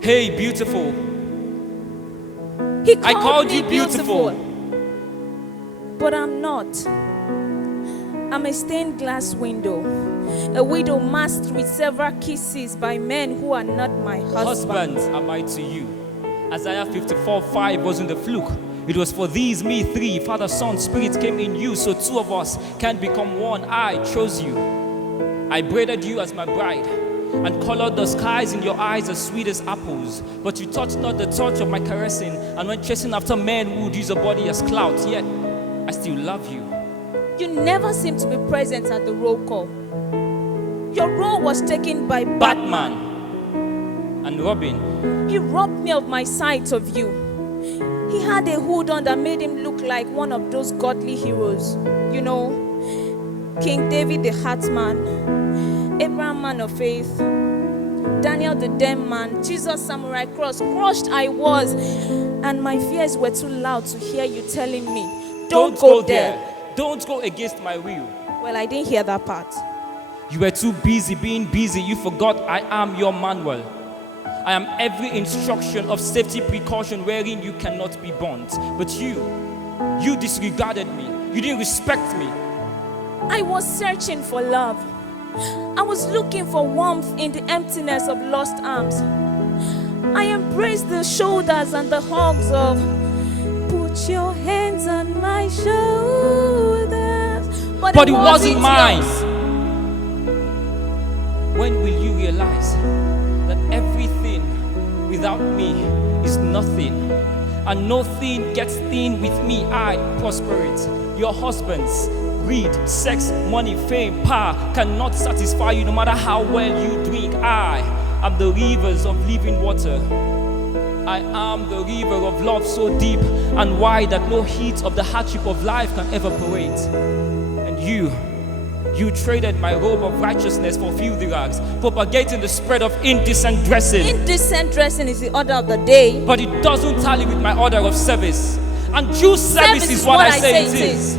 Hey, beautiful. He I called you me beautiful. But I'm not. I'm a stained glass window, a widow masked with several kisses by men who are not my husband. Husband am I to you. Isaiah 54:5 wasn't a fluke. It was for these, me three, Father, Son, Spirit came in you, so two of us can become one. I chose you. I braided you as my bride, and colored the skies in your eyes as sweet as apples. But you touched not the touch of my caressing, and when chasing after men who would use your body as clout, yet I still love you. You never seem to be present at the roll call. Your role was taken by Batman and Robin. He robbed me of my sight of you. He had a hood on that made him look like one of those godly heroes. You know, King David the Heartman, Abraham man of faith, Daniel the Dem man, Jesus samurai cross. Crushed I was, and my fears were too loud to hear you telling me, don't go there. Don't go against my will. Well, I didn't hear that part. You were too busy being busy. You forgot I am your manual. I am every instruction of safety precaution wherein you cannot be burnt. But you disregarded me. You didn't respect me. I was searching for love. I was looking for warmth in the emptiness of lost arms. I embraced the shoulders and the hugs of, put your hands on my shoulders. But it wasn't mine. Yours. When will you realize that everything without me is nothing, and nothing gets thin with me? I prosper it. Your husbands, greed, sex, money, fame, power cannot satisfy you no matter how well you drink. I am the rivers of living water. I am the river of love so deep and wide that no heat of the hardship of life can evaporate. And you traded my robe of righteousness for filthy rags, propagating the spread of indecent dressing. Indecent dressing is the order of the day. But it doesn't tally with my order of service. And true service is what I say it is.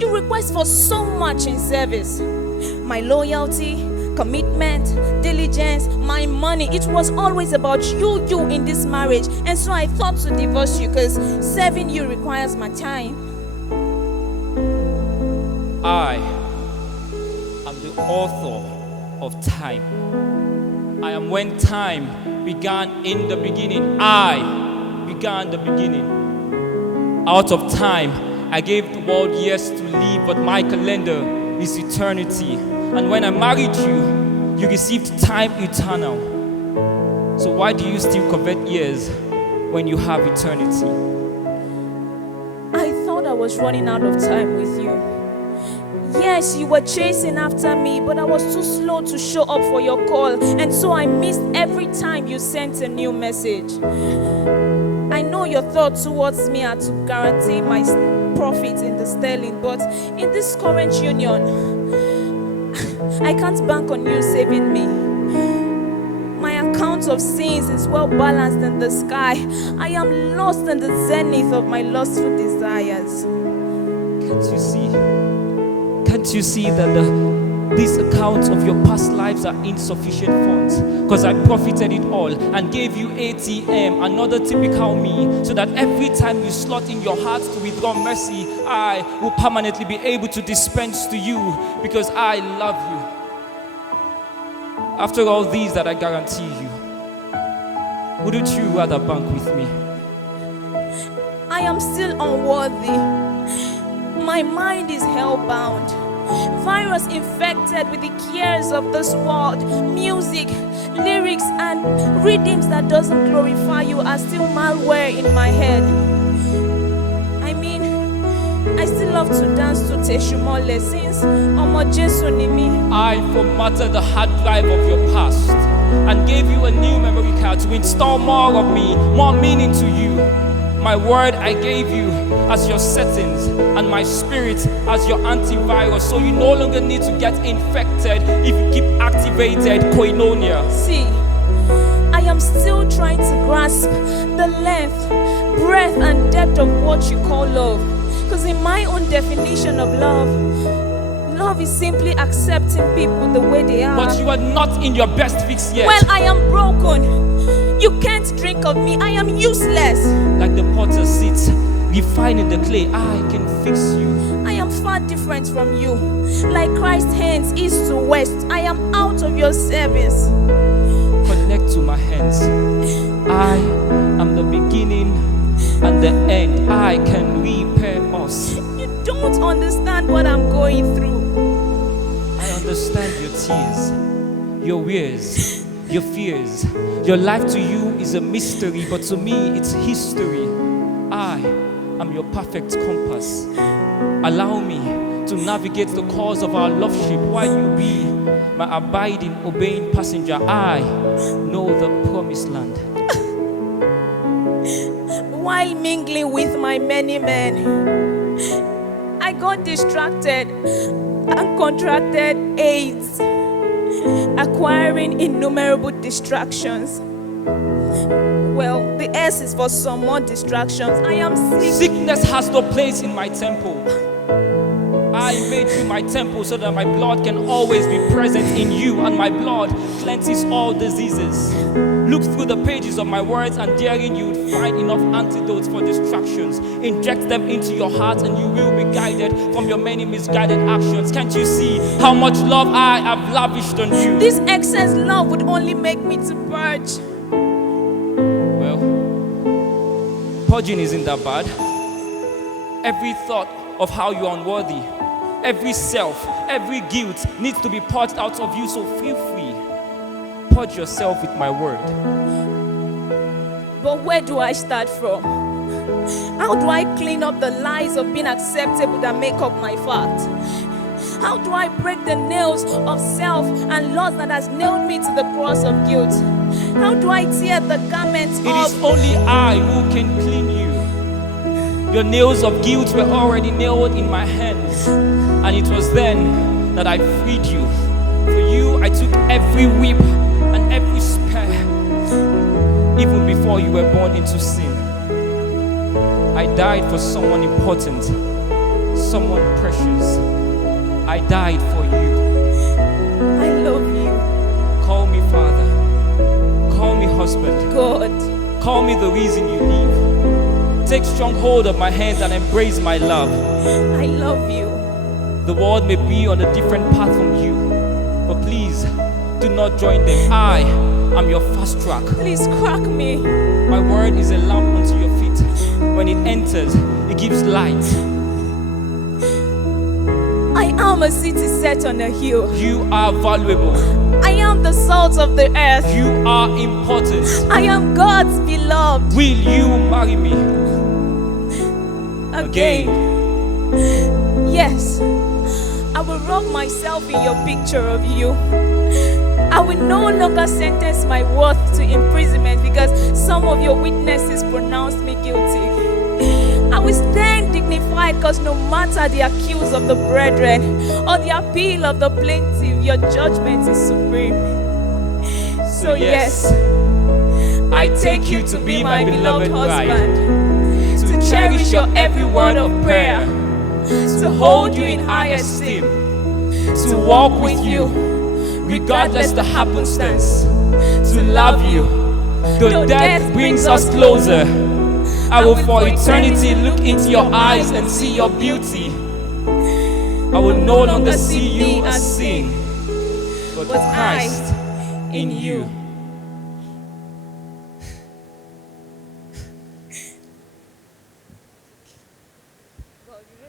You request for so much in service. My loyalty, commitment, diligence, my money. It was always about you in this marriage. And so I thought to divorce you because serving you requires my time. I am the author of time. I am when time began in the beginning. I began the beginning. Out of time, I gave the world years to live, but my calendar is eternity. And when I married you, you received time eternal. So why do you still covet years when you have eternity? I thought I was running out of time with you. Yes, you were chasing after me, but I was too slow to show up for your call, and so I missed every time you sent a new message. I know your thoughts towards me are to guarantee my profit in the sterling, but in this current union, I can't bank on you saving me. My account of sins is well balanced in the sky. I am lost in the zenith of my lustful desires. Can't you see? Can't you see that these accounts of your past lives are insufficient funds? Because I profited it all and gave you ATM, another typical me, so that every time you slot in your heart to withdraw mercy, I will permanently be able to dispense to you because I love you. After all these that I guarantee you, wouldn't you rather bank with me? I am still unworthy. My mind is hellbound. Virus infected with the cares of this world. Music, lyrics, and rhythms that doesn't glorify you are still malware in my head. I mean, I still love to dance to Teshumole since Omo Jesu ni mi. I formatted the hard drive of your past and gave you a new memory card to install more of me, more meaning to you. My word I gave you as your settings and my spirit as your antivirus, so you no longer need to get infected if you keep activated koinonia. See, I am still trying to grasp the length, breadth, and depth of what you call love. Because in my own definition of love Love is simply accepting people the way they are. But you are not in your best fix yet. Well, I am broken. You can't drink of me. I am useless. Like the potter sits, refining the clay, I can fix you. I am far different from you. Like Christ's hands east to west, I am out of your service. Connect to my hands. I am the beginning and the end. I can repair us. You don't understand what I'm going through. I understand your tears, your wears, your fears. Your life to you is a mystery, but to me it's history. I am your perfect compass. Allow me to navigate the course of our love ship while you be my abiding, obeying passenger. I know the promised land. While mingling with my many men, I got distracted and contracted AIDS, acquiring innumerable distractions. Well, the S is for some more distractions. I am sick. Sickness has no place in my temple. I made you my temple so that my blood can always be present in you, and my blood cleanses all diseases. Look through the pages of my words, and therein you would find enough antidotes for distractions. Inject them into your heart and you will be guided from your many misguided actions. Can't you see how much love I have lavished on you? This excess love would only make me to purge. Well, purging isn't that bad. Every thought of how you're unworthy, every self, every guilt needs to be purged out of you, so feel free. Purge yourself with my word. But where do I start from? How do I clean up the lies of being acceptable that make up my fact? How do I break the nails of self and loss that has nailed me to the cross of guilt? How do I tear the garments It is only I who can clean you. Your nails of guilt were already nailed in my hands, and it was then that I freed you. For you, I took every whip and every spare, even before you were born into sin. I died for someone important, someone precious. I died for you. I love you. Call me Father. Call me husband. God. Call me the reason you live. Take strong hold of my hands and embrace my love. I love you. The world may be on a different path from you, but please do not join them. I am your fast track. Please crack me. My word is a lamp unto your feet. When it enters, it gives light. I am a city set on a hill. You are valuable. I am the salt of the earth. You are important. I am God's beloved. Will you marry me? Again. Yes. I will rub myself in your picture of you. I will no longer sentence my worth to imprisonment because some of your witnesses pronounced me guilty. I will stand dignified because no matter the accuse of the brethren or the appeal of the plaintiff, your judgment is supreme. So yes, I take you to be my beloved husband, to cherish your every word of prayer, to hold you in high esteem, to walk with you regardless the happenstance, to love you though death brings us closer. I will for eternity look into your eyes and see your beauty. I will no longer see you as sin, but Christ in you.